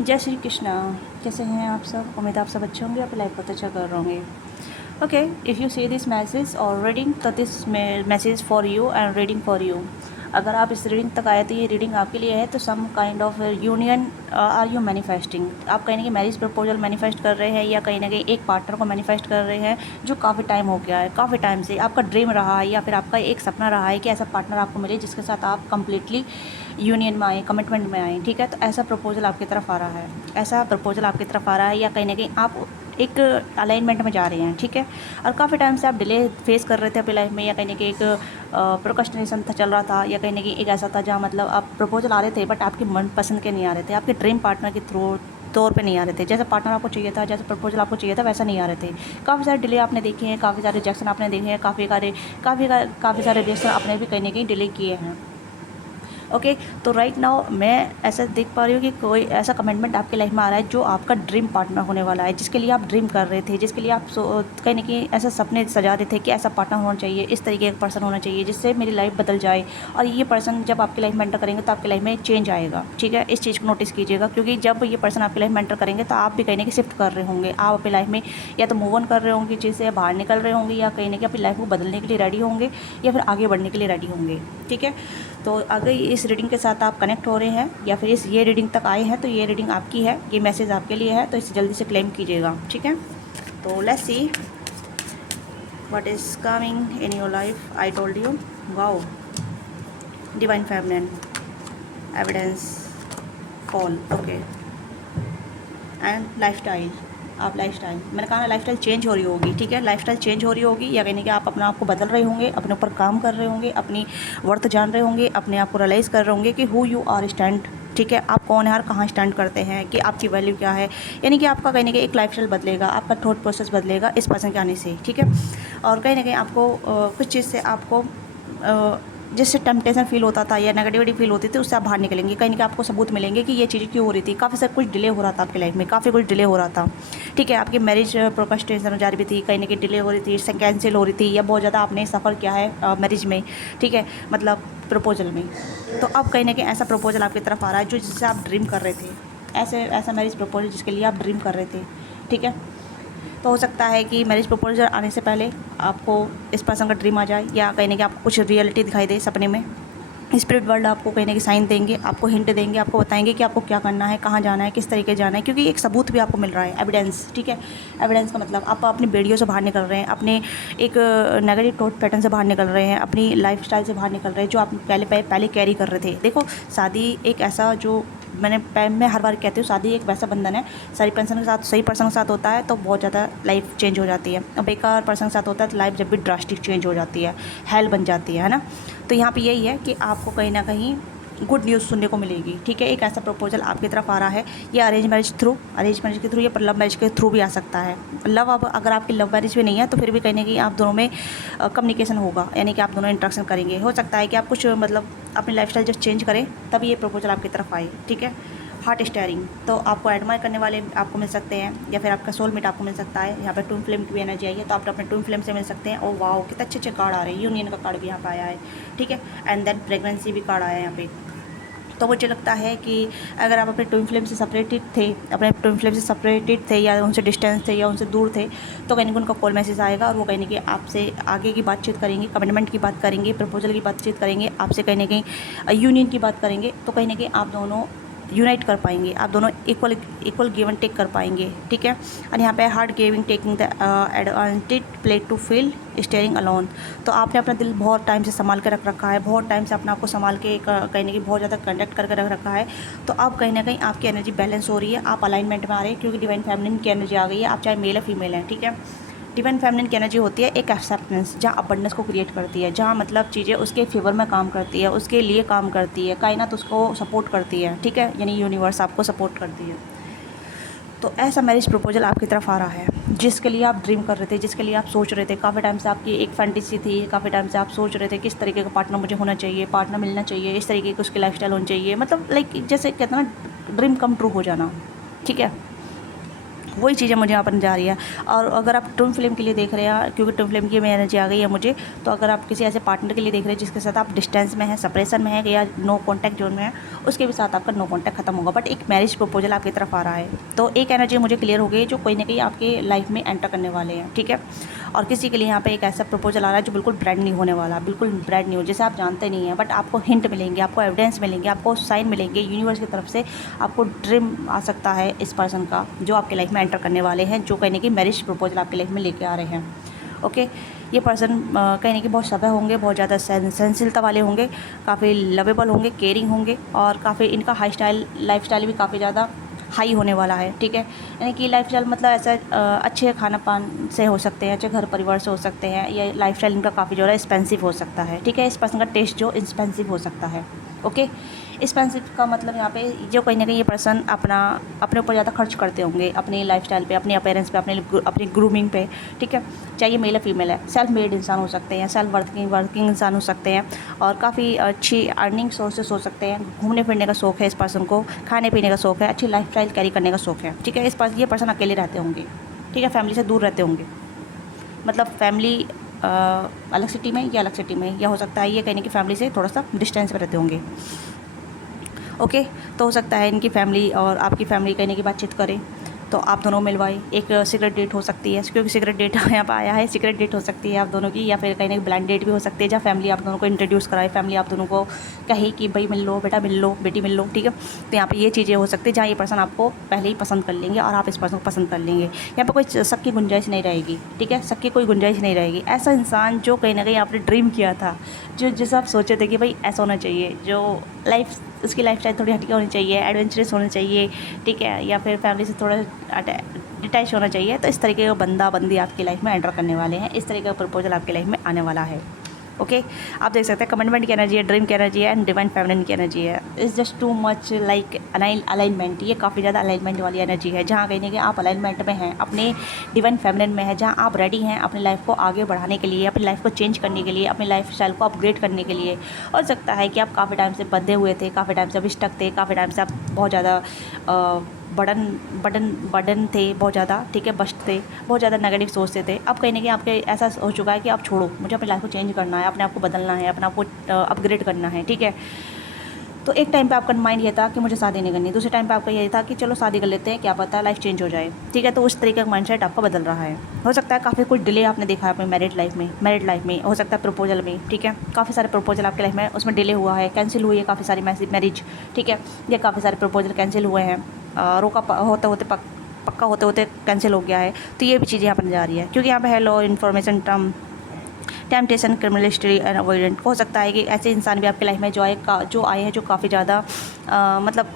जय श्री कृष्णा। कैसे हैं आप सब? उम्मीद है आप सब अच्छे होंगे, अपनी लाइफ बहुत अच्छा कर रहे होंगे। Okay, if you see this message और रीडिंग, तो this message for you and reading for you. अगर आप इस रीडिंग तक आए तो ये रीडिंग आपके लिए है। तो some kind of union are you manifesting. आप कहीं ना कहीं मैरिज प्रपोजल मैनिफेस्ट कर रहे हैं, या कहीं ना कहीं एक पार्टनर को मैनिफेस्ट कर रहे हैं जो काफ़ी टाइम हो गया है, काफ़ी टाइम से आपका ड्रीम रहा है, या फिर आपका एक सपना रहा है कि ऐसा पार्टनर आपको मिले जिसके साथ आप कंप्लीटली यूनियन में आए, कमिटमेंट में आए। ठीक है, तो ऐसा प्रपोजल आपकी तरफ आ रहा है, ऐसा प्रपोजल आपकी तरफ आ रहा है, या कहीं ना कहीं आप एक अलाइनमेंट में जा रहे हैं। ठीक है, और काफ़ी टाइम से आप डिले फेस कर रहे थे अपनी लाइफ में, या कहीं ना कहीं एक प्रोक्रेस्टिनेशन था चल रहा था, या कहीं ना कहीं एक ऐसा था जहाँ मतलब आप प्रपोजल आ रहे थे बट आपके मन पसंद के नहीं आ रहे थे, आपके ड्रीम पार्टनर के थ्रू तौर पे नहीं आ रहे थे। जैसे पार्टनर आपको चाहिए था, जैसे प्रपोजल आपको चाहिए था, वैसा नहीं आ रहे थे। काफ़ी सारे डिले आपने देखे हैं, काफ़ी सारे रिजेक्शन आपने देखे हैं, काफ़ी सारे रिजेक्शन आपने भी कहीं ना कहीं डिले किए हैं। ओके, तो राइट नाउ मैं ऐसा देख पा रही हूँ कि कोई ऐसा कमिटमेंट आपकी लाइफ में आ रहा है जो आपका ड्रीम पार्टनर होने वाला है, जिसके लिए आप ड्रीम कर रहे थे, जिसके लिए आप कहीं ना कहीं ऐसा सपने सजा रहे थे कि ऐसा पार्टनर होना चाहिए, इस तरीके का पर्सन होना चाहिए जिससे मेरी लाइफ बदल जाए। और ये पर्सन जब आपकी लाइफ में एंटर करेंगे तो आपकी लाइफ में चेंज आएगा। ठीक है, इस चीज़ को नोटिस कीजिएगा, क्योंकि जब ये पर्सन आपकी लाइफ में एंटर करेंगे तो आप भी कहीं ना कहीं शिफ्ट कर रहे होंगे। आप अपनी लाइफ में या तो मूव ऑन कर रहे होंगे, चीज़ से बाहर निकल रहे होंगे, या कहीं ना कहीं अपनी लाइफ को बदलने के लिए रेडी होंगे, या फिर आगे बढ़ने के लिए रेडी होंगे। ठीक है, तो अगर इस रीडिंग के साथ आप कनेक्ट हो रहे हैं, या फिर ये रीडिंग तक आए हैं, तो ये रीडिंग आपकी है, ये मैसेज आपके लिए है, तो इसे जल्दी से क्लेम कीजिएगा। ठीक है, तो let's see what is coming in your life. I told you, wow, divine feminine, evidence, fall, okay, and lifestyle. आप लाइफस्टाइल, मैंने कहा ना, लाइफस्टाइल चेंज हो रही होगी। ठीक है, लाइफस्टाइल चेंज हो रही होगी, या कहने कि आप अपने आप को बदल रहे होंगे, अपने ऊपर काम कर रहे होंगे, अपनी वर्थ जान रहे होंगे, अपने आप को रियलाइज़ कर रहे होंगे कि हु यू आर स्टैंड। ठीक है, आप कौन है और कहाँ स्टैंड करते हैं, कि आपकी वैल्यू क्या है। यानी कि आपका कहीं ना कहीं एक लाइफस्टाइल बदलेगा, आपका थॉट प्रोसेस बदलेगा इस पर्सन के आने से। ठीक है, और कहीं ना कहीं आपको कुछ चीज़ से आपको जिससे टेम्पटेशन फील होता था या नेगेटिविटी फील होती थी, उससे आप बाहर निकलेंगे। कहीं ना कहीं आपको सबूत मिलेंगे कि ये चीज़ें क्यों हो रही थी। काफ़ी सारा कुछ डिले हो रहा था आपकी लाइफ में, काफ़ी कुछ डिले हो रहा था। ठीक है, आपकी मैरिज प्रोक्रेस्टिनेशन जारी भी थी, कहीं ना कहीं डिले हो रही थी, कैंसिल हो रही थी, या बहुत ज़्यादा आपने सफ़र किया है मैरिज में। ठीक है, मतलब प्रपोजल में। तो अब कहीं ना कहीं ऐसा प्रपोजल आपकी तरफ आ रहा है जो जिससे आप ड्रीम कर रहे थे, ऐसा मैरिज प्रपोजल जिसके लिए आप ड्रीम कर रहे थे। ठीक है, तो हो सकता है कि मैरिज प्रपोजल आने से पहले आपको इस पर्सन का ड्रीम आ जाए, या कहीं ना कहीं आपको कुछ रियलिटी दिखाई दे सपने में। स्पिरिट वर्ल्ड आपको कहीं ना कहीं साइन देंगे, आपको हिंट देंगे, आपको बताएंगे कि आपको क्या करना है, कहाँ जाना है, किस तरीके जाना है, क्योंकि एक सबूत भी आपको मिल रहा है, एविडेंस। ठीक है, एविडेंस का मतलब आप अपनी बेड़ियों से बाहर निकल रहे हैं, अपने एक नेगेटिव थॉट पैटर्न से बाहर निकल रहे हैं, अपनी लाइफस्टाइल से बाहर निकल रहे हैं जो आप पहले कैरी कर रहे थे। देखो, शादी एक ऐसा, जो मैं हर बार कहती हूँ, शादी एक वैसा बंधन है, सही पर्सन के साथ होता है तो बहुत ज़्यादा लाइफ चेंज हो जाती है, और बेकार पर्सन के साथ होता है तो लाइफ जब भी ड्रास्टिक चेंज हो जाती है, हेल बन जाती है ना। तो यहाँ पे यही है कि आपको कहीं ना कहीं गुड न्यूज़ सुनने को मिलेगी। ठीक है, एक ऐसा प्रपोजल आपकी तरफ आ रहा है, ये अरेंज मैरिज के थ्रू, या लव मैरिज के थ्रू भी आ सकता है। लव, अब अगर आपकी लव मैरिज भी नहीं है तो फिर भी कहीं ना कहीं आप दोनों में कम्युनिकेशन होगा, यानी कि आप दोनों इंट्रैक्शन करेंगे। हो सकता है कि आप कुछ मतलब अपनी लाइफस्टाइल जब चेंज करें तब ये प्रपोजल आपकी तरफ आए। ठीक है, हार्ट स्टेयरिंग, तो आपको एडमायर करने वाले आपको मिल सकते हैं, या फिर आपका सोलमेट आपको मिल सकता है। यहाँ पर ट्विन फ्लेम की भी एनर्जी आई है, तो आप अपने ट्विन फ्लेम से मिल सकते हैं। और वाओ, कितने अच्छे अच्छे कार्ड आ रहे हैं, यूनियन का कार्ड भी यहाँ पर आया है। ठीक है, एंड देन प्रेगनेंसी भी कार्ड आया है यहाँ पे। तो मुझे लगता है कि अगर आप अपने ट्विन फ्लेम से सेपरेटेड थे, या उनसे डिस्टेंस थे, या उनसे दूर थे, तो कहीं ना कहीं उनका कॉल मैसेज आएगा, और वो कहीं ना कहीं आपसे आगे की बातचीत करेंगे, कमिटमेंट की बात करेंगे, प्रपोजल की बातचीत करेंगे, आपसे कहीं ना कहीं यूनियन की बात करेंगे। तो कहीं ना कहीं आप दोनों यूनाइट कर पाएंगे, आप दोनों इक्वल गिव एंड टेक कर पाएंगे। ठीक है, और यहाँ पे hard giving taking the advantage play to feel staring alone. तो आपने अपना दिल बहुत टाइम से संभाल के रख रखा है, बहुत टाइम से अपने आप को संभाल के कहीं ना कहीं बहुत ज़्यादा कंडक्ट करके रख रखा है। तो अब कहीं ना कहीं आपकी एनर्जी बैलेंस हो रही है, आप अलाइनमेंट में आ रहे हैं, क्योंकि डिवाइन फेमिनिन की एनर्जी आ गई है, आप चाहे मेल या फीमेल हैं। ठीक है, डिवाइन फेमिनिन की एनर्जी होती है एक एक्सेप्टेंस, जहाँ अबंडेंस को क्रिएट करती है, जहाँ मतलब चीज़ें उसके फेवर में काम करती है, उसके लिए काम करती है, कायनात उसको सपोर्ट करती है। ठीक है, यानी यूनिवर्स आपको सपोर्ट करती है। तो ऐसा मैरिज प्रपोजल आपकी तरफ आ रहा है जिसके लिए आप ड्रीम कर रहे थे, जिसके लिए आप सोच रहे थे, काफ़ी टाइम से आपकी एक फैंटेसी थी, काफ़ी टाइम से आप सोच रहे थे किस तरीके का पार्टनर मुझे होना चाहिए, पार्टनर मिलना चाहिए, इस तरीके की उसकी लाइफस्टाइल होनी चाहिए, मतलब लाइक जैसे कहते हैं ना, ड्रीम कम ट्रू हो जाना। ठीक है, वही चीज़ें मुझे यहाँ पर नज़र आ रही है। और अगर आप ट्विन फ्लेम के लिए देख रहे हैं, क्योंकि ट्विन फ्लेम की एनर्जी आ गई है मुझे, तो अगर आप किसी ऐसे पार्टनर के लिए देख रहे हैं जिसके साथ आप डिस्टेंस में हैं, सेपरेशन में है या नो कॉन्टैक्ट जोन में है, उसके भी साथ आपका नो कॉन्टैक्ट खत्म होगा, बट एक मैरिज प्रपोजल आपकी तरफ आ रहा है। तो एक एनर्जी मुझे क्लियर हो गई जो कहीं ना कहीं आपके लाइफ में एंटर करने वाले हैं, ठीक है। और किसी के लिए यहाँ पे एक ऐसा प्रपोजल आ रहा है जो बिल्कुल ब्रांड न्यू होने वाला, बिल्कुल ब्रांड न्यू, जैसे आप जानते नहीं हैं, बट आपको हिंट मिलेंगे, आपको एविडेंस मिलेंगे, आपको साइन मिलेंगे यूनिवर्स की तरफ से। आपको ड्रीम आ सकता है इस पर्सन का जो आपके लाइफ में एंटर करने वाले हैं, जो कहने की मैरिज प्रपोजल आपके लाइफ में लेके आ रहे हैं। ओके, ये पर्सन कहने की बहुत सभ्य होंगे, बहुत ज़्यादा सहनशीलता वाले होंगे, काफ़ी लवेबल होंगे, केयरिंग होंगे, और काफ़ी इनका लाइफ स्टाइल भी काफ़ी ज़्यादा हाई होने वाला है, ठीक है। यानी कि लाइफ स्टाइल मतलब ऐसा अच्छे खाना पान से हो सकते हैं, अच्छे घर परिवार से हो सकते हैं, या लाइफ स्टाइल इनका काफ़ी ज़्यादा एक्सपेंसिव हो सकता है, ठीक है। इस पर्सन का टेस्ट जो एक्सपेंसिव हो सकता है। ओके, एक्सपेंसिव का मतलब यहाँ पे जो कहीं ना कहीं ये पर्सन अपने ऊपर ज़्यादा खर्च करते होंगे, अपनी लाइफस्टाइल पे, अपने अपीयरेंस पे, अपनी ग्रूमिंग पे, ठीक है। चाहे ये मेल या फीमेल है, सेल्फ मेड इंसान हो सकते हैं, सेल्फ वर्किंग इंसान हो सकते हैं, और काफ़ी अच्छी अर्निंग सोर्सेस हो सकते हैं। घूमने फिरने का शौक़ है इस पर्सन को, खाने पीने का शौक़ है, अच्छी लाइफस्टाइल कैरी करने का शौक़ है, ठीक है। ये पर्सन अकेले रहते होंगे, ठीक है, फैमिली से दूर रहते होंगे, मतलब फैमिली अलग सिटी में या अलग सिटी में, या हो सकता है ये कहने की फैमिली से थोड़ा सा डिस्टेंस पर रहते होंगे। ओके, तो हो सकता है इनकी फैमिली और आपकी फैमिली कहने की बातचीत करें, तो आप दोनों मिलवाए। एक सीक्रेट डेट हो सकती है, क्योंकि सीक्रेट डेट यहाँ पर आया है, सीक्रेट डेट हो सकती है आप दोनों की, या फिर कहने की ब्लाइंड डेट भी हो सकती है, जहाँ फैमिली आप दोनों को इंट्रोड्यूस कराए, फैमिली आप दोनों को कहे कि भाई मिल लो, बेटा मिल लो, बेटी मिल लो, ठीक है। तो यहाँ पे ये चीज़ें हो सकती है जहाँ ये पर्सन आपको पहले ही पसंद कर लेंगे और आप इस पर्सन को पसंद कर लेंगे। यहाँ पर कोई शक की गुंजाइश नहीं रहेगी, ठीक है, शक की कोई गुंजाइश नहीं रहेगी। ऐसा इंसान जो कहीं ना कहीं आपने ड्रीम किया था, जिसे आप सोचे थे कि भाई ऐसा होना चाहिए, जो उसकी लाइफ स्टाइल थोड़ी हटके होनी चाहिए, एडवेंचरस होना चाहिए, ठीक है, या फिर फैमिली से थोड़ा डिटैच होना चाहिए, तो इस तरीके का बंदी आपकी लाइफ में एंटर करने वाले हैं, इस तरीके का प्रपोजल आपकी लाइफ में आने वाला है। ओके, आप देख सकते हैं कमिटमेंट की एनर्जी है, ड्रीम की एनर्जी है, एंड डिवाइन फेमिनिन की एनर्जी है। It's just too much like alignment, ये काफ़ी ज़्यादा अलाइनमेंट वाली एनर्जी है, जहाँ कहीं ना कहीं आप अलाइनमेंट में हैं, अपने डिवाइन फेमिनिन में है, जहाँ आप रेडी हैं अपनी लाइफ को आगे बढ़ाने के लिए, अपनी लाइफ को चेंज करने के लिए, अपनी लाइफ स्टाइल को अपग्रेड करने के लिए। हो सकता है कि आप काफ़ी टाइम से बंधे हुए थे, काफ़ी टाइम से स्टक थे, काफ़ी टाइम से आप बहुत ज़्यादा बर्डन थे, बहुत ज़्यादा, ठीक है, बस्ट थे, बहुत ज़्यादा नेगेटिव सोचते थे। अब कहीं ना कहीं आपके ऐसा हो चुका है कि आप छोड़ो, मुझे अपनी लाइफ को चेंज करना है, अपने आप को बदलना है, अपने आप को अपग्रेड करना है, ठीक है। तो एक टाइम पे आपका माइंड ये था कि मुझे शादी नहीं करनी, दूसरे टाइम पे आपका ये था कि चलो शादी कर लेते हैं, क्या पता लाइफ चेंज हो जाए, ठीक है। तो उस तरीके का माइंडसेट आपका बदल रहा है। हो सकता है काफ़ी कुछ डिले आपने देखा है अपनी मैरिड लाइफ में, हो सकता है प्रपोजल में, ठीक है, काफ़ी सारे प्रपोजल आपके लाइफ में उसमें डिले हुआ है, कैंसिल हुई है काफ़ी सारी मैरिज, ठीक है, या काफ़ी सारे प्रपोजल कैंसिल हुए हैं, पक्का होते होते कैंसिल हो गया है। तो ये भी चीज़ें यहाँ पर नजर आ रही है, क्योंकि यहाँ पे है law, information, temptation, criminal history and avoidant. हो सकता है कि ऐसे इंसान भी आपकी लाइफ में जो आए हैं जो काफ़ी ज़्यादा मतलब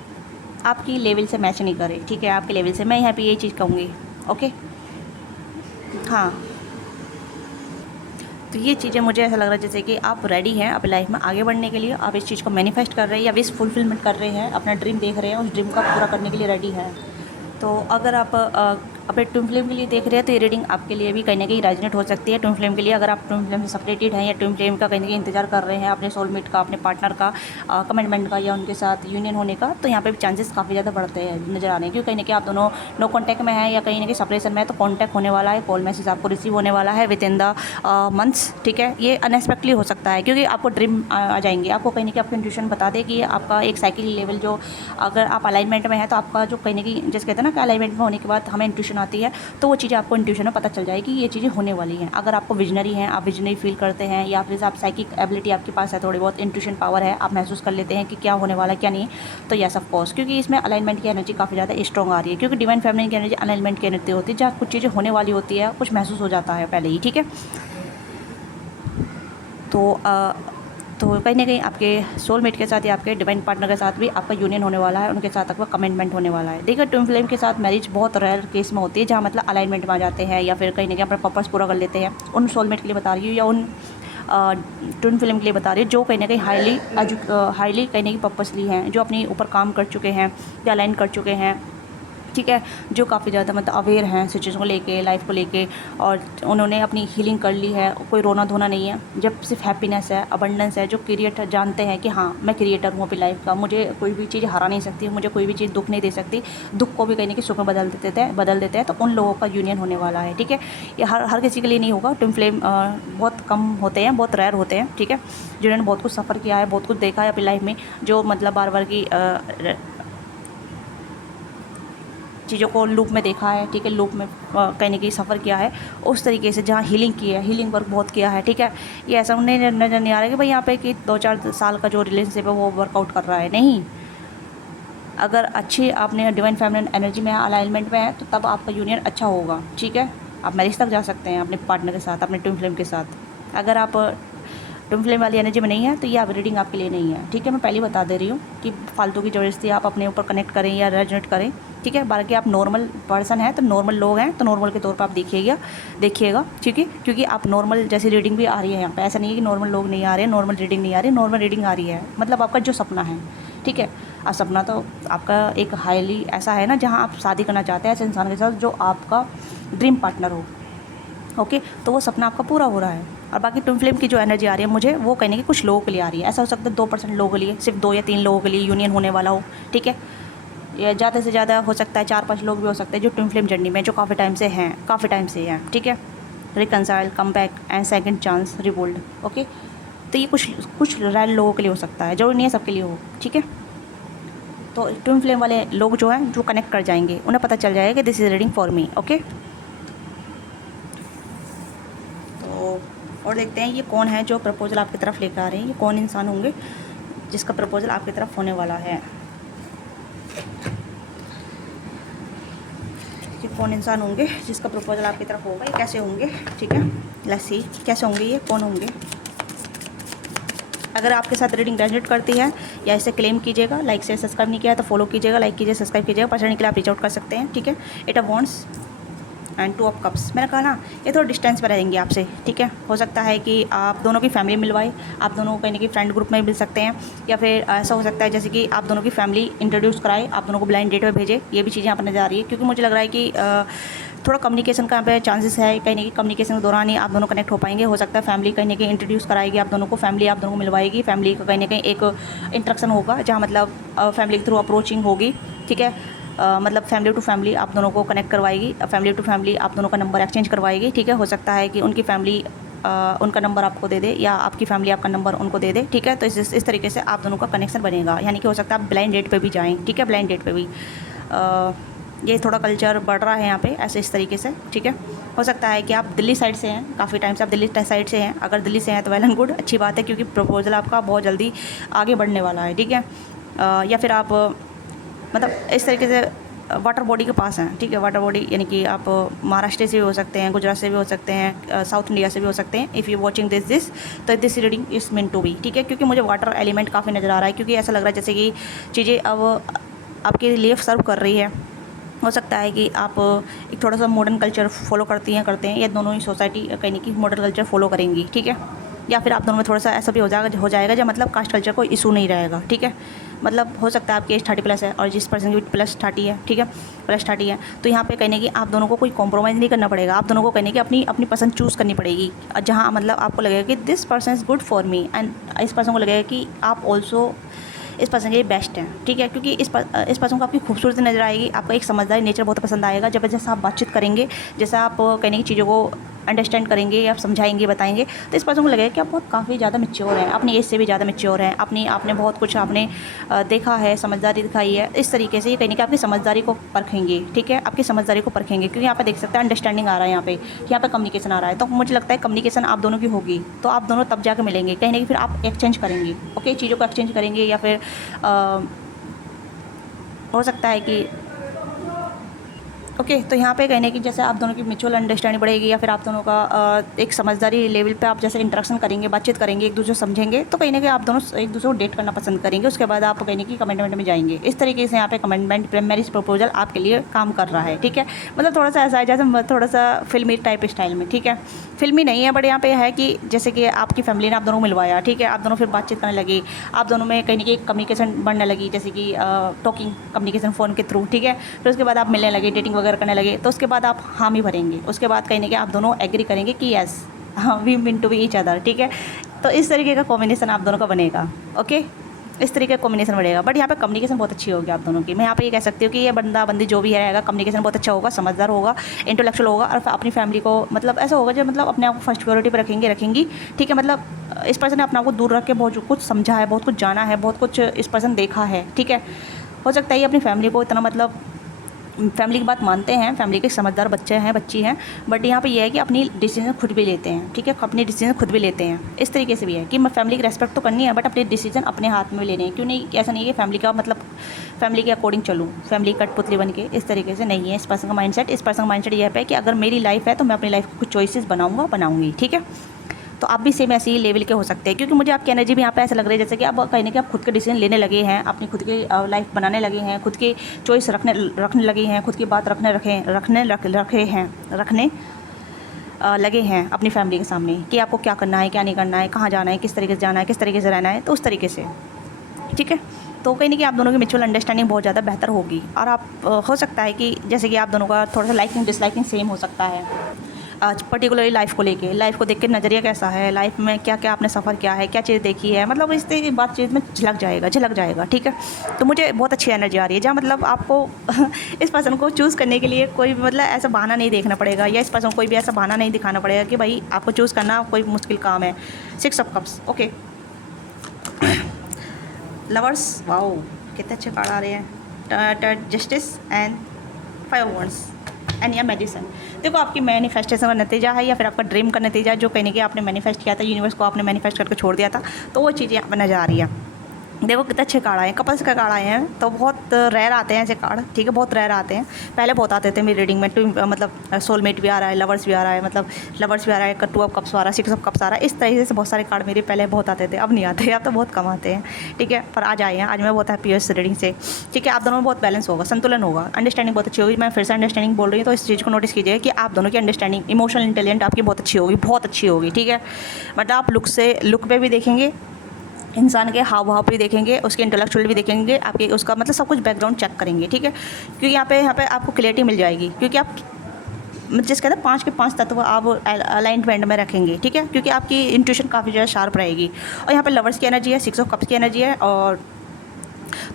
आपकी लेवल से मैच नहीं करे, ठीक है, आपके लेवल से, मैं यहाँ पे ये चीज़ कहूँगी। ओके, हाँ, तो ये चीज़ें मुझे ऐसा लग रहा है जैसे कि आप रेडी हैं अपनी लाइफ में आगे बढ़ने के लिए, आप इस चीज़ को मैनिफेस्ट कर रहे हैं या विश फुलफिलमेंट कर रहे हैं, अपना ड्रीम देख रहे हैं, उस ड्रीम का पूरा करने के लिए रेडी हैं। तो अगर आप अपने ट्विन फ्लेम के लिए देख रहे हैं तो ये रीडिंग आपके लिए भी कहीं ना कहीं रेजोनेट हो सकती है। ट्विन फ्लेम के लिए अगर आप ट्विन फ्लेम से सेपरेटेड हैं या ट्विन फ्लेम का कहीं ना कहीं इंतजार कर रहे हैं अपने सोलमेट का, अपने पार्टनर का कमिटमेंट का, या उनके साथ यूनियन होने का, तो यहाँ पे भी चांसेस काफ़ी ज़्यादा बढ़ते हैं नजर आने के, क्योंकि कहीं ना कहीं आप दोनों नो कॉन्टैक्ट में हैं या कहीं ना कहीं सेपरेशन में है, तो कॉन्टैक्ट होने वाला है, कॉल मैसेज आपको रिसीव होने वाला है विद इन द मंथ्स, ठीक है। ये अनएक्सपेक्टली हो सकता है क्योंकि आपको ड्रीम आ जाएंगे, आपको कहीं ना कहीं आपका इंट्यूशन बता दे कि आपका एक साइकिल लेवल जो, अगर आप अलाइनमेंट में है तो आपका जो कहीं ना कहीं जैसे कहते हैं ना कि अलाइनमेंट में होने के बाद हमें इंट्यूशन आती है, तो वो चीज़ें आपको इंट्यूशन में पता चल जाएगी, ये चीज़ें होने वाली हैं। अगर आपको विजनरी हैं, आप विजनरी फील करते हैं, या फिर आप साइकिक एबिलिटी आपके पास है, थोड़ी बहुत इंट्यूशन पावर है, आप महसूस कर लेते हैं कि क्या होने वाला है क्या नहीं, तो यस ऑफ कोर्स, क्योंकि इसमें अलाइनमेंट की एनर्जी काफ़ी ज़्यादा स्ट्रॉन्ग आ रही है, क्योंकि डिवाइन फेमिनिन की एनर्जी अलाइनमेंट की एनर्जी होती है, जहाँ कुछ चीज़ें होने वाली होती है, कुछ महसूस हो जाता है पहले ही, ठीक है। तो कहीं ना कहीं आपके सोलमेट के साथ या आपके डिवाइन पार्टनर के साथ भी आपका यूनियन होने वाला है, उनके साथ आपका कमिटमेंट होने वाला है। देखिए, ट्विन फ्लेम के साथ मैरिज बहुत रेयर केस में होती है, जहाँ मतलब अलाइनमेंट में आ जाते हैं या फिर कहीं ना कहीं अपना पर्पस पूरा कर लेते हैं। उन सोलमेट के लिए बता रही हूँ या उन ट्विन फिल्म के लिए बता रही हूँ जो कहीं ना कहीं हाईली कहीं ना कहीं पर्पसली हैं, जो अपने ऊपर काम कर चुके हैं या अलाइन कर चुके हैं, ठीक है, जो काफ़ी ज़्यादा मतलब अवेयर हैं सिचुएशन को लेके, लाइफ को लेके, और उन्होंने अपनी हीलिंग कर ली है। कोई रोना धोना नहीं है, जब सिर्फ हैप्पीनेस है, अबंडेंस है, जो क्रिएटर जानते हैं कि हाँ मैं क्रिएटर हूँ अपनी लाइफ का, मुझे कोई भी चीज़ हरा नहीं सकती, मुझे कोई भी चीज़ दुख नहीं दे सकती, दुख को भी कहीं ना कहीं सुख में बदल देते हैं। तो उन लोगों का यूनियन होने वाला है। ठीक है, ये हर किसी के लिए नहीं होगा। ट्विन फ्लेम बहुत कम होते हैं, बहुत रेयर होते हैं। ठीक है, जिन्होंने बहुत कुछ सफ़र किया है, बहुत कुछ देखा है अपनी लाइफ में, जो मतलब बार बार की चीज़ों को लूप में देखा है। ठीक है, लूप में कहीं ना कहीं सफ़र किया है, उस तरीके से जहाँ हीलिंग की है, हीलिंग वर्क बहुत किया है। ठीक है, ये ऐसा उन्हें नज़र नहीं आ रहा है कि भाई यहाँ पे कि 2-4 साल का जो रिलेशनशिप है वो वर्कआउट कर रहा है। नहीं, अगर अच्छी आपने डिवाइन फेमिनिन एनर्जी में है, अलाइनमेंट में है, तो तब आपका यूनियन अच्छा होगा। ठीक है, आप मैरिज तक जा सकते हैं अपने पार्टनर के साथ, अपने ट्विन फ्लेम के साथ। अगर आप ट्विन फ्लेम वाली एनर्जी में नहीं है तो ये आप रीडिंग आपके लिए नहीं है। ठीक है, मैं पहले बता दे रही हूँ कि फालतू की ज़बरदस्ती आप अपने ऊपर कनेक्ट करें या रेजोनेट करें। ठीक है, बाकी आप नॉर्मल पर्सन हैं, तो नॉर्मल लोग हैं, तो नॉर्मल के तौर पर आप देखिएगा। ठीक है, क्योंकि आप नॉर्मल जैसी रीडिंग भी आ रही है यहाँ पे, ऐसा नहीं है कि नॉर्मल लोग नहीं आ रहे हैं, नॉर्मल रीडिंग नहीं आ रही, नॉर्मल रीडिंग आ रही है। मतलब आपका जो सपना है, ठीक है, अब सपना तो आपका एक हाईली ऐसा है ना, जहाँ आप शादी करना चाहते हैं ऐसे इंसान के साथ जो आपका ड्रीम पार्टनर हो। ओके, तो वो सपना आपका पूरा हो रहा है। और बाकी ट्विन फ्लेम की जो एनर्जी आ रही है मुझे, वो कहने की कुछ लोगों के लिए आ रही है। ऐसा हो सकता है 2% लोगों के लिए, सिर्फ 2 या 3 लोगों के लिए यूनियन होने वाला हो। ठीक है, या ज़्यादा से ज़्यादा हो सकता है 4-5 लोग भी हो सकते हैं जो ट्विन फ्लेम जर्नी में, जो काफ़ी टाइम से हैं। ठीक है, reconcile, come back and second chance, rebuild. Okay, तो ये कुछ रेयर लोगों के लिए हो सकता है, जरूरी नहीं है सबके लिए हो। ठीक है, तो ट्विन फ्लेम वाले लोग जो हैं, जो कनेक्ट कर जाएंगे, उन्हें पता चल जाएगा कि this is reading for me. Okay, तो और देखते हैं ये कौन है जो प्रपोजल आपकी तरफ लेकर आ रहे हैं। ये कौन इंसान होंगे जिसका प्रपोजल आपकी तरफ होने वाला है। ये कौन इंसान होंगे जिसका प्रपोजल आपकी तरफ होगा, ये कैसे होंगे। ठीक है, लेट्स सी कैसे होंगे, ये कौन होंगे। अगर आपके साथ रीडिंग रेजोनेट करती है या इसे क्लेम कीजिएगा। लाइक से सब्सक्राइब नहीं किया है तो फॉलो कीजिएगा, लाइक कीजिए, सब्सक्राइब कीजिएगा। पर्सनली के लिए आप रीच आउट कर सकते हैं। ठीक है, 8 of wands and 2 of cups. मैंने कहा ना, ये थोड़ा डिस्टेंस पर रहेंगे आपसे। ठीक है, हो सकता है कि आप दोनों की फैमिली मिलवाए, आप दोनों को कहीं ना कहीं फ्रेंड ग्रुप में मिल सकते हैं, या फिर ऐसा हो सकता है जैसे कि आप दोनों की फैमिली इंट्रोड्यूस कराए, आप दोनों को ब्लाइंड डेट पर भेजे। ये भी चीज़ें यहाँ पर नज़र आ रही है, क्योंकि मुझे लग रहा है कि थोड़ा कम्युनिकेशन का यहाँ पे चांसेस है। कहीं ना कहीं कम्युनिकेशन के दौरान ही आप दोनों कनेक्ट हो पाएंगे। हो सकता है फैमिली कहीं ना कहीं इंट्रोड्यूस कराएगी आप दोनों को, फैमिली आप दोनों को मिलवाएगी, फैमिली का कहीं ना कहीं एक इंट्रैक्शन होगा, जहाँ मतलब फैमिली के थ्रू अप्रोचिंग होगी। ठीक है, मतलब फैमिली टू फैमिली आप दोनों को कनेक्ट करवाएगी, फैमिली टू फैमिली आप दोनों का नंबर एक्सचेंज करवाएगी। ठीक है, हो सकता है कि उनकी फैमिली उनका नंबर आपको दे दे, या आपकी फैमिली आपका नंबर उनको दे दे। ठीक है, तो इस तरीके से आप दोनों का कनेक्शन बनेगा। यानी कि हो सकता है आप ब्लाइंड डेट पे भी जाएँ। ठीक है, ब्लाइंड डेट पे भी ये थोड़ा कल्चर बढ़ रहा है यहाँ पे, ऐसे इस तरीके से। ठीक है, हो सकता है कि आप दिल्ली साइड से हैं, काफ़ी टाइम से आप दिल्ली साइड से हैं। अगर दिल्ली से हैं तो वेल एंड गुड, अच्छी बात है, क्योंकि प्रपोजल आपका बहुत जल्दी आगे बढ़ने वाला है। ठीक है, या फिर आप मतलब इस तरीके से वाटर बॉडी के पास हैं। ठीक है, वाटर बॉडी यानी कि आप महाराष्ट्र से भी हो सकते हैं, गुजरात से भी हो सकते हैं, साउथ इंडिया से भी हो सकते हैं। इफ़ यू वॉचिंग दिस तो this reading is meant to be. ठीक है, क्योंकि मुझे वाटर एलिमेंट काफ़ी नज़र आ रहा है, क्योंकि ऐसा लग रहा है जैसे कि चीज़ें अब आपके लिए सर्व कर रही है। हो सकता है कि आप एक थोड़ा सा मॉडर्न कल्चर फॉलो करते हैं, या दोनों ही सोसाइटी कहीं की मॉडर्न कल्चर फॉलो करेंगी। ठीक है, या फिर आप दोनों में थोड़ा सा ऐसा भी हो जाएगा जब मतलब कास्ट कल्चर कोई इशू नहीं रहेगा। ठीक है, मतलब हो सकता है आपकी एज 30+ है और जिस पर्सन की +30 है। ठीक है, +30 है, तो यहाँ पे कहने की आप दोनों को कोई कॉम्प्रोमाइज़ नहीं करना पड़ेगा। आप दोनों को कहने की अपनी पसंद चूज़ करनी पड़ेगी, जहाँ मतलब आपको लगेगा कि this person is good for me, and इस पर्सन को लगेगा कि आप ऑल्सो इस पर्सन के लिए बेस्ट है। ठीक है, क्योंकि इस पर्सन को आपकी खूबसूरती नज़र आएगी, आपका एक समझदारी नेचर बहुत पसंद आएगा। जब जैसा आप बातचीत करेंगे, जैसा आप कहने की चीज़ों को अंडरस्टैंड करेंगे या समझाएंगे, बताएंगे, तो इस पर्सन को लगेगा कि आप बहुत काफ़ी ज़्यादा मैच्योर हैं, अपनी एज से भी ज़्यादा मैच्योर हैं, आपने बहुत कुछ आपने देखा है, समझदारी दिखाई है। इस तरीके से ये कहने की आपकी समझदारी को परखेंगे। ठीक है, आपकी समझदारी को परखेंगे, क्योंकि यहाँ पे देख सकते हैं अंडरस्टैंडिंग आ रहा है, यहाँ पे कम्युनिकेशन आ रहा है। तो मुझे लगता है कम्युनिकेशन आप दोनों की होगी, तो आप दोनों तब जाकर मिलेंगे, कहीं ना कहीं फिर आप एक्सचेंज करेंगे। ओके, चीज़ों को एक्सचेंज करेंगे, या फिर हो सकता है कि ओके तो यहाँ पे कहने की जैसे आप दोनों की म्यूचुअल अंडरस्टैंडिंग बढ़ेगी या फिर आप दोनों का एक समझदारी लेवल पे आप जैसे इंटरेक्शन करेंगे, बातचीत करेंगे, एक दूसरे समझेंगे, तो कहीं ना कहीं आप दोनों एक दूसरे को डेट करना पसंद करेंगे। उसके बाद आप कहने की कमिटमेंट में जाएंगे। इस तरीके से यहाँ पे कमिटमेंट मैरिज प्रपोजल आपके लिए काम कर रहा है। ठीक है, मतलब थोड़ा सा ऐसा है जैसे थोड़ा सा फिल्मी टाइप स्टाइल में। ठीक है, फिल्मी नहीं है बट यहाँ पे है कि जैसे कि आपकी फैमिली ने आप दोनों को मिलवाया। ठीक है, आप दोनों फिर बातचीत करने लगे, आप दोनों में कहीं ना कहीं कम्युनिकेशन बढ़ने लगी, जैसे कि टॉकिंग कम्युनिकेशन फ़ोन के थ्रू। ठीक है, फिर उसके बाद आप मिलने लगे, डेटिंग वगैरह करने लगे, तो उसके बाद आप हामी भरेंगे। उसके बाद कहीं ना कहीं आप दोनों एग्री करेंगे कि yes we mean to be each other. ठीक है, तो इस तरीके का कॉम्बिनेशन आप दोनों का बनेगा। ओके, इस तरीके का कॉम्बिनेशन बढ़ेगा। बट यहाँ पे कम्युनिकेशन बहुत अच्छी होगी आप दोनों की। मैं यहाँ पे ये कह सकती हूँ कि ये बंदा बंदी जो भी रहेगा, कम्युनिकेशन बहुत अच्छा होगा, समझदार होगा, इंटेलेक्चुअल होगा, और अपनी फैमिली को मतलब ऐसा होगा जो मतलब अपने आप को फर्स्ट प्रायोरिटी पर रखेंगी। ठीक है, मतलब इस पर्सन ने अपने आप को दूर रख के बहुत कुछ समझा है, बहुत कुछ जाना है, बहुत कुछ इस पर्सन देखा है। ठीक है, हो सकता है ये अपनी फैमिली को इतना मतलब फैमिली की बात मानते हैं, फैमिली के समझदार बच्चे हैं, बच्ची हैं, बट यहाँ पे ये है कि अपनी डिसीजन खुद भी लेते हैं। ठीक है, अपनी डिसीजन खुद भी लेते हैं। इस तरीके से भी है कि मैं फैमिली की रेस्पेक्ट तो करनी है बट अपने डिसीजन अपने हाथ में लेने हैं। क्यों नहीं, ऐसा नहीं है कि फैमिली का मतलब फैमिली के अकॉर्डिंग चलूँ, फैमिली कठपुतली बन के, इस तरीके से नहीं है इस पर्सन का माइंडसेट। इस पर्सन का माइंडसेट ये है कि अगर मेरी लाइफ है तो मैं अपनी लाइफ को कुछ चॉइसेस बनाऊँगी। ठीक है, तो आप भी सेम ऐसे ही लेवल के हो सकते हैं, क्योंकि मुझे आपकी एनर्जी भी यहाँ पे ऐसा लग रही है जैसे कि आप कहीं ना कहीं आप खुद के डिसीजन लेने लगे हैं, अपनी खुद की लाइफ बनाने लगे हैं, खुद की चॉइस रखने लगे हैं, खुद की बात रखने लगे हैं अपनी फैमिली के सामने कि आपको क्या करना है, क्या नहीं करना है, कहाँ जाना है, किस तरीके से जाना है, किस तरीके से रहना है, तो उस तरीके से। ठीक है, तो कहीं ना कहीं आप दोनों की म्यूचुअल अंडरस्टैंडिंग बहुत ज़्यादा बेहतर होगी। और आप हो सकता है कि जैसे कि आप दोनों का थोड़ा सा लाइकिंग डिसलाइकिंग सेम हो सकता है, आज पर्टिकुलरली लाइफ को लेके, लाइफ को देख के नज़रिया कैसा है, लाइफ में क्या क्या आपने सफ़र किया है, क्या चीज़ देखी है, मतलब इस तरीके की बातचीत में झलक जाएगा। ठीक है, तो मुझे बहुत अच्छी एनर्जी आ रही है जहाँ मतलब आपको इस पर्सन को चूज़ करने के लिए कोई भी मतलब ऐसा बहाना नहीं देखना पड़ेगा, या इस पर्सन को कोई भी ऐसा बहाना नहीं दिखाना पड़ेगा कि भाई आपको चूज़ करना कोई मुश्किल काम है। 6 of cups. Okay, lovers, wow कितने अच्छे कार्ड आ रहे हैं। जस्टिस एंड 5 वॉन्ड्स एंड या मेडिसिन। देखो आपकी मैनिफेस्टेशन का नतीजा है या फिर आपका ड्रीम का नतीजा, जो कहीं ना कहीं आपने मैनिफेस्ट किया था, यूनिवर्स को आपने मैनिफेस्ट करके छोड़ दिया था, तो वो चीज़ें यहाँ पर नजर आ रही है। देखो कितने अच्छे कार्ड आए हैं, कपल्स का कार्ड आए हैं, तो बहुत रेयर आते हैं ऐसे कार्ड। ठीक है, बहुत रेयर आते हैं, पहले बहुत आते थे मेरी रीडिंग में। मतलब सोलमेट भी आ रहा है, लवर्स भी आ रहा है, मतलब लवर्स भी आ रहा है, 2 ऑफ कप्स आ रहा है, 6 ऑफ कप्स आ रहा है, इस तरीके से बहुत सारे कार्ड मेरे पहले बहुत आते थे, अब नहीं आते, अब तो बहुत कम आते हैं। ठीक है, पर आज आए हैं, आज मैं बहुत हैप्पी हूँ इस रीडिंग से। ठीक है, आप दोनों में बहुत बैलेंस होगा, संतुलन होगा, अंडरस्टैंडिंग बहुत अच्छी होगी। मैं फिर से अंडरस्टैंडिंग बोल रही हूँ, तो इस चीज़ को नोटिस कीजिए कि आप दोनों की अंडरस्टैंडिंग, इमोशनल इंटेलिजेंट आपकी बहुत अच्छी होगी, बहुत अच्छी होगी। ठीक है, बट आप लुक पे भी देखेंगे, इंसान के हाव भाव भी देखेंगे, उसके इंटेलेक्चुअल भी देखेंगे, आपके उसका मतलब सब कुछ बैकग्राउंड चेक करेंगे। ठीक है, क्योंकि यहाँ पे आपको क्लियरिटी मिल जाएगी, क्योंकि आप जिस कहते हैं 5 के 5 तत्व आप अलाइनमेंट में रखेंगे। ठीक है, क्योंकि आपकी इंट्यूशन काफ़ी ज़्यादा शार्प रहेगी। और यहाँ पे लवर्स की एनर्जी है, 6 ऑफ कप्स की एनर्जी है, और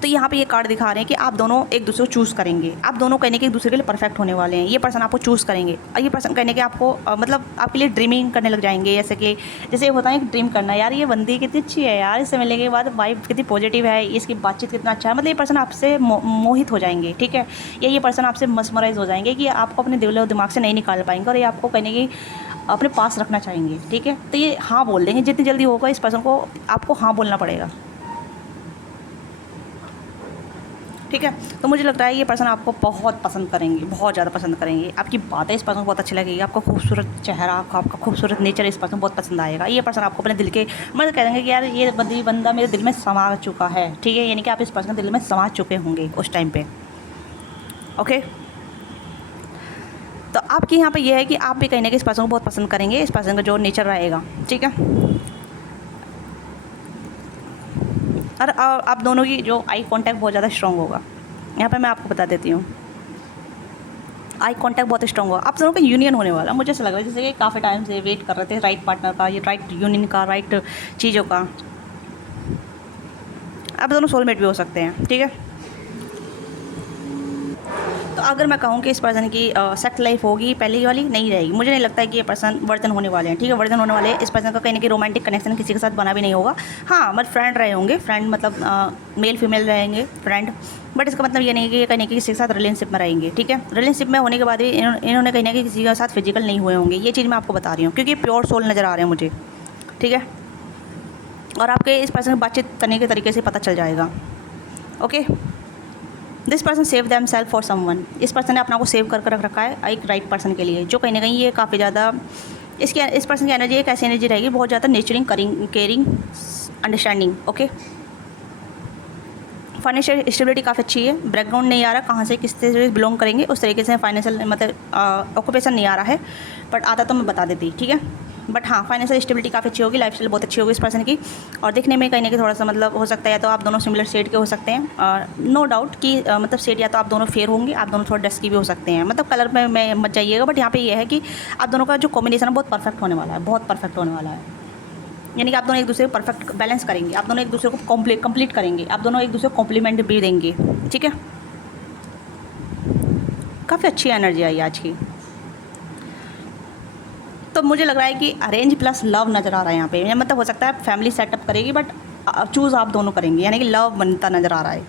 तो यहाँ पे ये कार्ड दिखा रहे हैं कि आप दोनों एक दूसरे को चूज़ करेंगे, आप दोनों कहने के एक दूसरे के लिए परफेक्ट होने वाले हैं। ये पर्सन आपको चूज़ करेंगे और ये पर्सन कहने के आपको मतलब आपके लिए ड्रीमिंग करने लग जाएंगे। जैसे होता है ड्रीम करना, यार ये बंदी कितनी अच्छी है, यार इससे मिलने के बाद वाइब कितनी पॉजिटिव है, इसकी बातचीत कितना अच्छा है, मतलब ये पर्सन आपसे मोहित हो जाएंगे। ठीक है, या ये पर्सन आपसे मस्मराइज हो जाएंगे कि आपको अपने दिल और दिमाग से नहीं निकाल पाएंगे और ये आपको कहने की अपने पास रखना चाहेंगे। ठीक है, तो ये हाँ बोल देंगे, जितनी जल्दी होगा इस पर्सन को आपको हाँ बोलना पड़ेगा। ठीक है, तो मुझे लगता है ये पर्सन आपको बहुत पसंद करेंगे, बहुत ज़्यादा पसंद करेंगे, आपकी बातें इस पर्सन को बहुत अच्छी लगेगी, आपका खूबसूरत चेहरा, आपका खूबसूरत नेचर इस पर्सन को बहुत पसंद आएगा। ये पर्सन आपको अपने दिल के मतलब कह देंगे कि यार ये बंदा मेरे दिल में समा चुका है। ठीक है, यानी कि आप इस पर्सन के दिल में समा चुके होंगे उस टाइम पे। ओके, तो आपकी यहाँ पे ये है कि आप भी कहीं ना कहीं इस पर्सन को बहुत पसंद करेंगे, इस पर्सन का जो नेचर रहेगा। ठीक है, और आप दोनों की जो आई कांटेक्ट बहुत ज़्यादा स्ट्रॉन्ग होगा। यहाँ पे मैं आपको बता देती हूँ, आई कांटेक्ट बहुत स्ट्रॉन्ग होगा, आप दोनों का यूनियन होने वाला। मुझे ऐसा लग रहा है जैसे कि काफ़ी टाइम से वेट कर रहे थे राइट पार्टनर का, ये राइट यूनियन का, राइट चीज़ों का। आप दोनों सोलमेट भी हो सकते हैं। ठीक है, तो अगर मैं कहूँ कि इस पर्सन की सेक्स लाइफ होगी पहले वाली नहीं रहेगी, मुझे नहीं लगता है कि ये पर्सन वर्जन होने वाले हैं। ठीक है, वर्जन होने वाले हैं, इस पर्सन का कहीं ना कहीं रोमांटिक कनेक्शन किसी के साथ बना भी नहीं होगा। हाँ, बट फ्रेंड रहे होंगे, फ्रेंड मतलब मेल फीमेल रहेंगे फ्रेंड, बट इसका मतलब ये नहीं कि कहीं ना कहीं किसी के साथ रिलेशनशिप में रहेंगे। ठीक है, रिलेशनशिप में होने के बाद भी इन्होंने कहीं ना कहीं किसी के साथ फिजिकल नहीं हुए होंगे, ये चीज़ मैं आपको बता रही हूँ, क्योंकि प्योर सोल नज़र आ रहे हैं मुझे। ठीक है, और आपके इस पर्सन से बातचीत करने के तरीके से पता चल जाएगा। Okay, this person save them self for someone, इस पर्सन ने अपना को सेव कर रख रखा है एक राइट पर्सन के लिए, जो कहीं ना कहीं ये काफ़ी ज़्यादा इस पर्सन की एनर्जी एक ऐसी एनर्जी रहेगी बहुत ज़्यादा nurturing, caring, understanding. Okay, financial stability काफ़ी अच्छी है, बैकग्राउंड नहीं आ रहा कहाँ से किस तरह से बिलोंग करेंगे उस तरीके से फाइनेंशियल मतलब ऑक्यूपेशन नहीं आ रहा है, बट आता तो मैं बता देती, ठीक है। बट हाँ, फाइनेंशियल स्टेबिलिटी काफ़ी अच्छी होगी, लाइफस्टाइल बहुत अच्छी होगी इस पर्सन की, और देखने में कहीं ना कहीं थोड़ा सा मतलब हो सकता है या तो आप दोनों सिमिलर शेड के हो सकते हैं, और नो डाउट कि मतलब शेड या तो आप दोनों फेयर होंगे, आप दोनों थोड़ा डस्की भी हो सकते हैं, मतलब कलर में मैं मत जाइएगा, बट यहाँ पे ये है कि आप दोनों का जो कॉम्बिनेशन है बहुत परफेक्ट होने वाला है, बहुत परफेक्ट होने वाला है, यानी कि आप दोनों एक दूसरे को परफेक्ट बैलेंस करेंगे, आप दोनों एक दूसरे को कंप्लीट करेंगे, आप दोनों एक दूसरे को कॉम्प्लीमेंट भी देंगे, ठीक है। काफ़ी अच्छी एनर्जी आई आज की। तो मुझे लग रहा है कि अरेंज प्लस लव नज़र आ रहा है यहाँ पे, मतलब हो सकता है फैमिली सेटअप करेगी, बट चूज़ आप दोनों करेंगे, यानी कि लव बनता नज़र आ रहा है।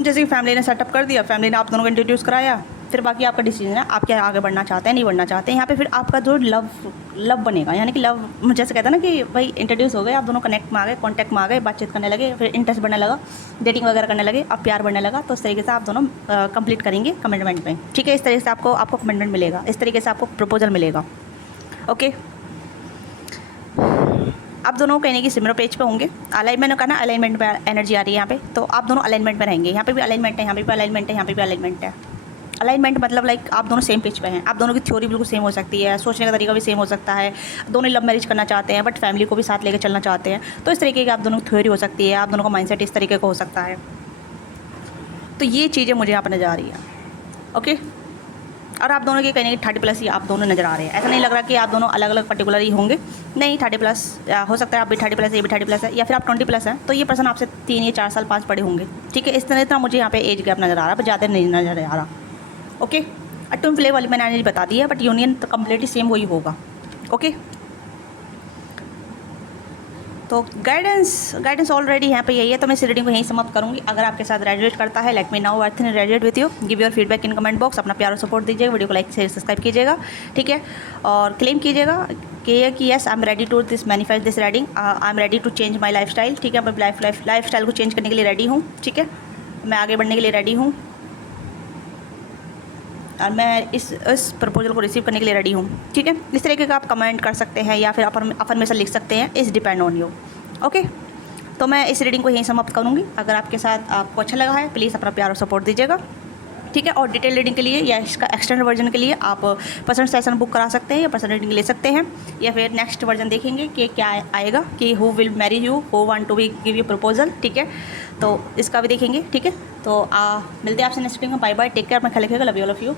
जैसे कि फैमिली ने सेटअप कर दिया, फैमिली ने आप दोनों को इंट्रोड्यूस कराया, फिर बाकी आपका डिसीजन है, आप क्या आगे बढ़ना चाहते हैं नहीं बढ़ना चाहते हैं। यहाँ पे फिर आपका जो लव बनेगा, यानी कि लव जैसे कहते हैं ना कि भाई इंट्रोड्यूस हो गए, आप दोनों कनेक्ट में आ गए, कॉन्टैक्ट में आ गए, बातचीत करने लगे, फिर इंटरेस्ट बढ़ने लगा, डेटिंग वगैरह करने लगे, अब प्यार बढ़ने लगा, तो इस तरीके से आप दोनों कंप्लीट करेंगे कमिटमेंट में, ठीक है। इस तरीके से आपको कमिटमेंट मिलेगा, इस तरीके से आपको प्रपोजल मिलेगा। ओके, आप दोनों कहीं ना कहीं सिमिलर पेज पे होंगे, अलाइनमेंट का ना, अलाइनमेंट पे एनर्जी आ रही है यहाँ पे, तो आप दोनों अलाइनमेंट में रहेंगे, यहाँ पे भी अलाइनमेंट है, यहाँ पे भी अलाइनमेंट है, यहाँ पे भी अलाइनमेंट है। अलाइनमेंट मतलब लाइक आप दोनों सेम पेज पे हैं, आप दोनों की थ्योरी बिल्कुल सेम हो सकती है, सोचने का तरीका भी सेम हो सकता है, दोनों लव मैरिज करना चाहते हैं बट फैमिली को भी साथ लेकर चलना चाहते हैं, तो इस तरीके की आप दोनों की थ्योरी हो सकती है, आप दोनों का माइंडसेट इस तरीके का हो सकता है। तो ये चीज़ें मुझे यहाँ पर नज़र आ रही है। ओके, और आप दोनों के कहीं ना कहीं 30+ ही आप दोनों नज़र आ रहे हैं, ऐसा नहीं लग रहा कि आप दोनों अलग अलग पर्टिकुलर ही होंगे, नहीं 30+ हो सकता है, आप भी 30+, ये भी 30+ है, या फिर आप 20+ हैं, तो ये पर्सन आपसे 3 या 4 साल 5 बड़े होंगे, ठीक है। इस तरह इतना मुझे यहाँ पे एज गैप नज़र आ रहा है, पर ज़्यादा नहीं नज़र आ रहा। ओके, ट्विन फ्लेम वाली मैंने एनर्जी बता दी है, बट यूनियन तो कम्प्लीटली सेम वही होगा। ओके, तो गाइडेंस ऑलरेडी यहाँ पे यही है, तो मैं इस रीडिंग को यहीं समाप्त करूँगी। अगर आपके साथ रेडिएट करता है, let me know earth in radiate with you, give your feedback in comment box, अपना प्यार और सपोर्ट दीजिएगा, वीडियो को लाइक शेयर सब्सक्राइब कीजिएगा, ठीक है। और क्लेम कीजिएगा कि yes I am ready to this manifest this reading, I am ready to change my lifestyle, ठीक है। मैं लाइफ स्टाइल को चेंज करने के लिए रेडी हूँ, ठीक है, मैं आगे बढ़ने के लिए रेडी हूँ, और मैं इस प्रपोजल को रिसीव करने के लिए रेडी हूँ, ठीक है। इस तरीके का आप कमेंट कर सकते हैं या फिर अफर्मेशन लिख सकते हैं, इस डिपेंड ऑन यू। ओके, तो मैं इस रीडिंग को यहीं समाप्त करूँगी। अगर आपके साथ आपको अच्छा लगा है, प्लीज़ अपना प्यार और सपोर्ट दीजिएगा, ठीक है। और डिटेल रीडिंग के लिए या इसका एक्सटेंडेड वर्जन के लिए आप पर्सनल सेशन बुक करा सकते हैं या पर्सनल रीडिंग ले सकते हैं, या फिर नेक्स्ट वर्जन देखेंगे कि क्या आएगा, कि who will marry you, who want to be give you proposal, ठीक है। तो इसका भी देखेंगे, ठीक है। तो मिलते हैं आपसे नेक्स्ट रीडिंग में, बाय बाय, टेक केयर, अपना ख्याल रखिएगा, love you all of you.